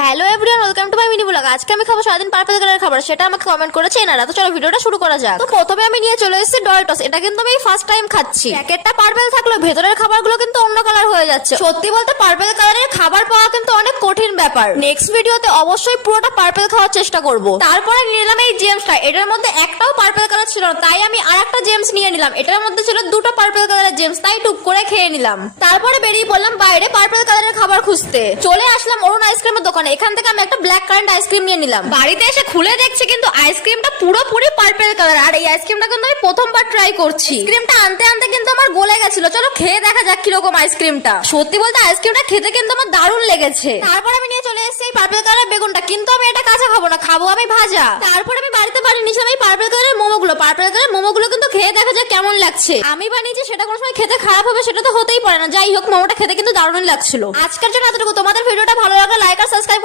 Hello everyone, welcome to my mini blog. আজকে আমি খাবো সারাদিন পার্পল কালারের খাবার, সেটা আমাকে কমেন্ট করেছে এনারা। তো চলো ভিডিওটা শুরু করা যাক। তো প্রথমে আমি নিয়ে চলে এসেছি ডরিটোস। এটা কিন্তু আমি ফার্স্ট টাইম খাচ্ছি। প্যাকেটটা পার্পল থাকলেও ভেতরের খাবারগুলো কিন্তু অন্য কালার হয়ে যাচ্ছে। সত্যি বলতে পার্পল কালারের খাবার পাওয়া কিন্তু অনেক কঠিন ব্যাপার। নেক্সট ভিডিওতে অবশ্যই পুরোটা পার্পল খাওয়ার চেষ্টা করব। তারপরে নিয়ে নিলাম এই জেমসটা। এটার মধ্যে একটাও পার্পল কালার ছিল না, তাই আমি আরেকটা জেমস নিয়ে নিলাম। এটার মধ্যে ছিল দুটো পার্পল কালারের জেমস, তাই টুক করে খেয়ে নিলাম। তারপরে বেরিয়ে পড়লাম বাইরে পার্পল কালারের খাবার খুঁজতে। চলে আসলাম অরুণ আইসক্রিমের দোকানে। এখান থেকে আমি একটা ব্ল্যাক কারেন্ট আইসক্রিম নিয়ে নিলাম। বাড়িতে এসে খুলে দেখছি কিন্তু আইসক্রিমটা পুরোপুরি পার্পল কালার। আর এই আইসক্রিমটা কিন্তু আমি প্রথমবার ট্রাই করছি। আইসক্রিমটা আনতে আনতে কিন্তু আমার গলে গেছিল। চলো খেয়ে দেখা যাক কিরকম আইসক্রিমটা। সত্যি বলতে আইসক্রিমটা খেতে কিন্তু আমার দারুণ লেগেছে। তারপর আমি নিয়ে চলে এসেছি এই পার্পল কালারের বেগুনটা, কিন্তু আমি এটা কাঁচা খাবো না, খাবো আমি ভাজা। তারপর আমি বাড়িতে বানিয়ে নিয়েছিলাম এই পার্পল কালারের মোমোগুলো। পার্পল কালারের মোমোগুলো কিন্তু খেয়ে দেখা যাক কেমন লাগছে। আমি বানিয়েছি, সেটা কোনো সময় খেতে খারাপ হবে সেটা তো হতেই পারে না। যাই হোক, মোমোটা খেতে কিন্তু দারুণ লাগছিল। আজকের জন্য এতটুকু। তোমাদের ভিডিওটা ভালো লাগলে লাইক আর সাবস্ক্রাইব